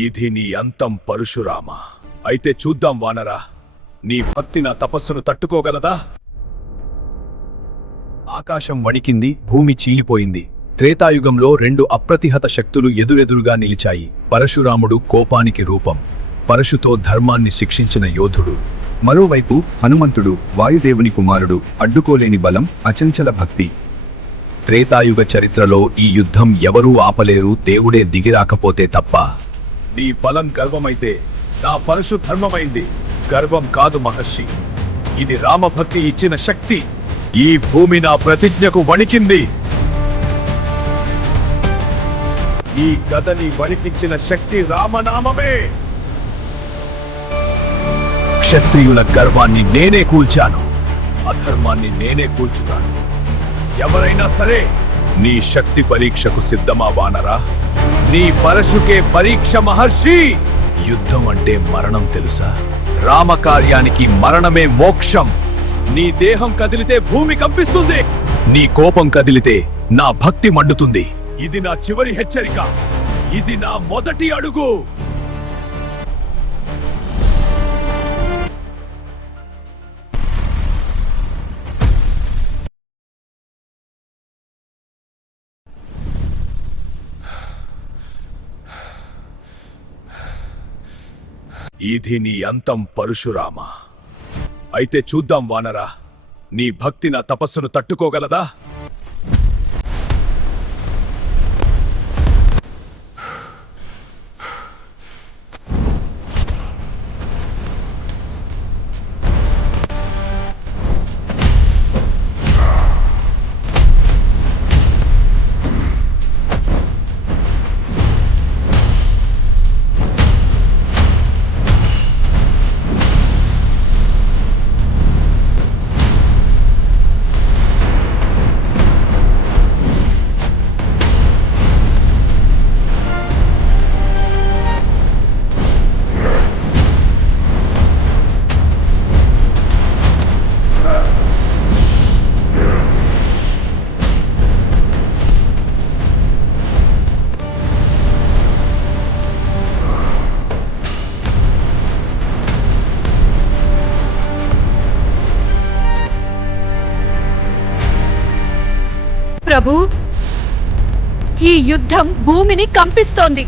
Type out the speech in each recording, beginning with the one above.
ఇది నీ అంతం పరశురామ. అయితే చూద్దాం వానరా, నీ భక్తి నా తపస్సును తట్టుకోగలదా? ఆకాశం వణికింది, భూమి చీలిపోయింది. త్రేతాయుగంలో రెండు అప్రతిహత శక్తులు ఎదురెదురుగా నిలిచాయి. పరశురాముడు కోపానికి రూపం, పరశుతో ధర్మాన్ని శిక్షించిన యోధుడు. మరోవైపు హనుమంతుడు, వాయుదేవుని కుమారుడు, అడ్డుకోలేని బలం, అచంచల భక్తి. త్రేతాయుగ చరిత్రలో ఈ యుద్ధం ఎవరూ ఆపలేరు, దేవుడే దిగిరాకపోతే తప్ప. నీ బలం గర్వమైతే నా పరశు ధర్మమైంది. గర్వం కాదు మహర్షి, ఇది రామభక్తి ఇచ్చిన శక్తి. ఈ భూమి నా ప్రతిజ్ఞకు వణికింది. ఈ గదని వణికించిన శక్తి రామనామమే. క్షత్రియుల గర్వాన్ని నేనే కూల్చాను, అధర్మాన్ని నేనే కూల్చుతాను. ఎవరైనా సరే నీ శక్తి పరీక్షకు సిద్ధమా వానరా? నీ పరశుకే పరీక్ష మహర్షి. యుద్ధం అంటే మరణం తెలుసా? రామకార్యానికి మరణమే మోక్షం. నీ దేహం కదిలితే భూమి కంపిస్తుంది, నీ కోపం కదిలితే నా భక్తి మండుతుంది. ఇది నా చివరి హెచ్చరిక, ఇది నా మొదటి అడుగు. ఇది నీ అంతం పరశురామ. అయితే చూద్దాం వానరా, నీ భక్తి నా తపస్సును తట్టుకోగలదా? ప్రభు, ఈ యుద్ధం భూమిని కంపిస్తోంది.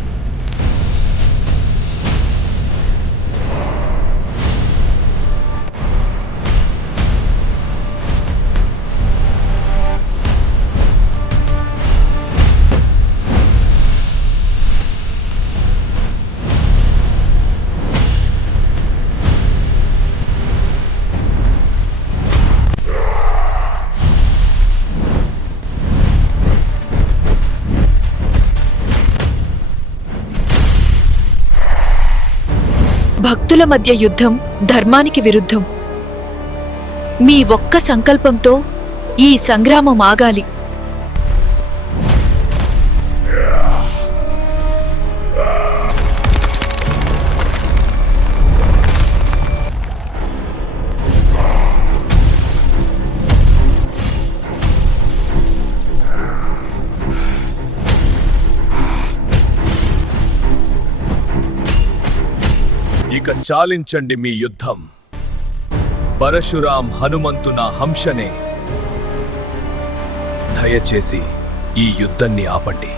భక్తుల మధ్య యుద్ధం ధర్మానికి విరుద్ధం. మీ ఒక్క సంకల్పంతో ఈ సంగ్రామం ఆగాలి. ఇక చాలించండి మీ యుద్ధం. పరశురాం హనుమంతున హంసనే. దయచేసి ఈ యుద్ధాన్ని ఆపండి.